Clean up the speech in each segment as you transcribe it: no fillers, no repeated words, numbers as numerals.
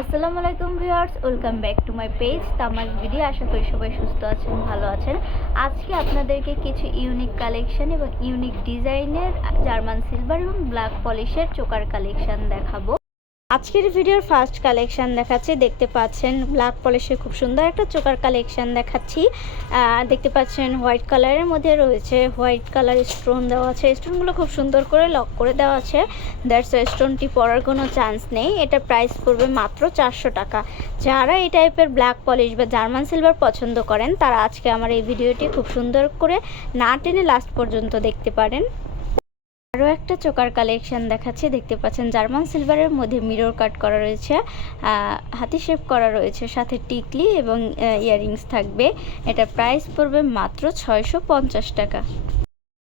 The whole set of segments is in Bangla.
আসসালামু আলাইকুম viewers, welcome back to my page Tamaz video. আশা করি সবাই সুস্থ আছেন, ভালো আছেন। আজকে আপনাদেরকে কিছু ইউনিক কালেকশন এবং ইউনিক ডিজাইনের জার্মান সিলভার এবং ব্ল্যাক পলিশের চোকার কালেকশন দেখাবো। আজকের ভিডিওর ফার্স্ট কালেকশন দেখাচ্ছি। দেখতে পাচ্ছেন ব্ল্যাক পলিশের খুব সুন্দর একটা চোকার কালেকশন দেখাচ্ছি। দেখতে পাচ্ছেন হোয়াইট কালারের মধ্যে রয়েছে হোয়াইট কালার স্টোন দেওয়া আছে। স্টোনগুলো খুব সুন্দর করে লক করে দেওয়া আছে। দ্যাটস স্টোনটি পরার কোনো চান্স নেই। এটা প্রাইস পড়বে মাত্র 400 টাকা। যারা এই টাইপের ব্ল্যাক পলিশ বা জার্মান সিলভার পছন্দ করেন তারা আজকে আমার এই ভিডিওটি খুব সুন্দর করে না টেনে লাস্ট পর্যন্ত দেখতে পারেন। আরও একটা চোকার কালেকশন দেখাচ্ছি। দেখতে পাচ্ছেন জার্মান সিলভারের মধ্যে মিরর কাট করা রয়েছে, হাতি শেপ করা রয়েছে, সাথে টিকলি এবং ইয়াররিংস থাকবে। এটা প্রাইস পড়বে মাত্র 650 টাকা।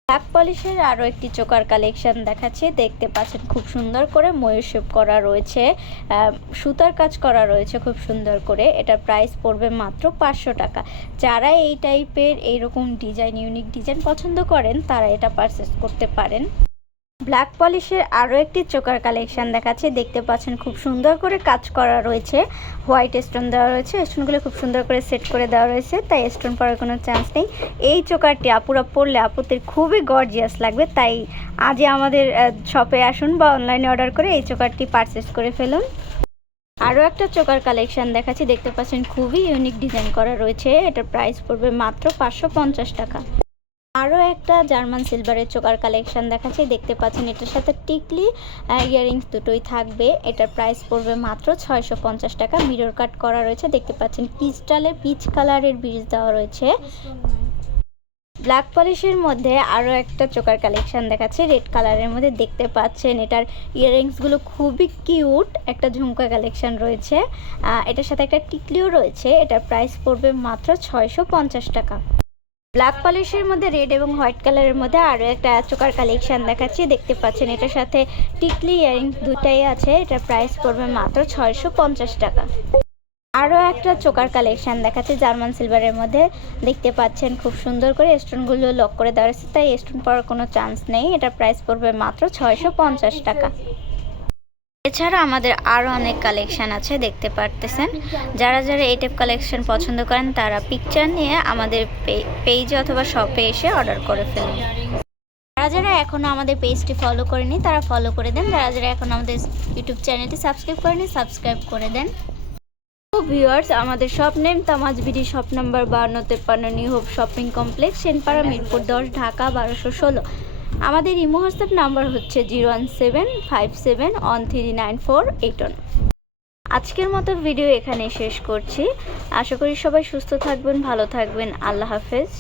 ব্ল্যাক পলিশের আরও একটি চোকার কালেকশন দেখাচ্ছি। দেখতে পাচ্ছেন খুব সুন্দর করে ময়ূর শেপ করা রয়েছে, সুতার কাজ করা রয়েছে খুব সুন্দর করে। এটা প্রাইস পড়বে মাত্র 500 টাকা। যারা এই টাইপের এইরকম ডিজাইন ইউনিক ডিজাইন পছন্দ করেন তারা এটা পারচেস করতে পারেন। ব্ল্যাক পলিশের আরও একটি চোকার কালেকশন দেখাচ্ছে। দেখতে পাচ্ছেন খুব সুন্দর করে কাজ করা রয়েছে, হোয়াইট স্টোন দেওয়া রয়েছে। স্টোনগুলো খুব সুন্দর করে সেট করে দেওয়া রয়েছে, তাই স্টোন পরার কোনো চান্স নেই। এই চোকারটি আপুরা পরলে আপুদের খুবই গর্জিয়াস লাগবে। তাই আজই আমাদের শপে আসুন বা অনলাইনে অর্ডার করে এই চোকারটি পারচেস করে ফেলুন। আরও একটা চোকার কালেকশন দেখাচ্ছি। দেখতে পাচ্ছেন খুবই ইউনিক ডিজাইন করা রয়েছে। এটার প্রাইস পড়বে মাত্র 550 টাকা। আরও একটা জার্মান সিলভারের চোকার কালেকশন দেখাচ্ছি। দেখতে পাচ্ছেন এটার সাথে টিকলি ইয়াররিংস দুটোই থাকবে। এটার প্রাইস পড়বে মাত্র 650 টাকা। মিরর কাট করা রয়েছে। দেখতে পাচ্ছেন পিচ কালারের বিজ দেওয়া রয়েছে। ব্ল্যাক পলিশের মধ্যে আরও একটা চোকার কালেকশন দেখাচ্ছে রেড কালারের মধ্যে। দেখতে পাচ্ছেন এটার ইয়াররিংসগুলো খুবই কিউট, একটা ঝুমকা কালেকশন রয়েছে। এটার সাথে একটা টিকলিও রয়েছে। এটার প্রাইস পড়বে মাত্র 650 টাকা। ব্ল্যাক পলিশের মধ্যে রেড এবং হোয়াইট কালারের মধ্যে আরও একটা চোকার কালেকশন দেখাচ্ছি। দেখতে পাচ্ছেন এটার সাথে টিকলি ইয়ারিংস দুটাই আছে। এটা প্রাইস পড়বে মাত্র 650 টাকা। আরও একটা চোকার কালেকশন দেখাচ্ছি জার্মান সিলভারের মধ্যে। দেখতে পাচ্ছেন খুব সুন্দর করে স্টোনগুলো লক করে দেওয়া হয়েছে, তাই স্টোন পড়ার কোনো চান্স নেই। এটা প্রাইস পড়বে মাত্র 650 টাকা। এছাড়া আমাদের আরও অনেক কালেকশান আছে, দেখতে পারতেছেন। যারা এই টাইপ কালেকশন পছন্দ করেন তারা পিকচার নিয়ে আমাদের পেজে অথবা শপে এসে অর্ডার করে ফেলুন। যারা এখনও আমাদের পেজটি ফলো করেনি তারা ফলো করে দেন। যারা এখনও আমাদের ইউটিউব চ্যানেলটি সাবস্ক্রাইব করেনি সাবস্ক্রাইব করে দেন। তো ভিউয়ার্স, আমাদের shop name Tamaz BD, shop number 5253 new hope shopping complex, Senpara, Mirpur 10, Dhaka 1216। আমাদের ইমো হোয়াটসঅ্যাপ নাম্বার হচ্ছে 01757139481। আজকের মতো ভিডিও এখানে শেষ করছি। আশা করি সবাই সুস্থ থাকবেন, ভালো থাকবেন। আল্লাহ হাফেজ।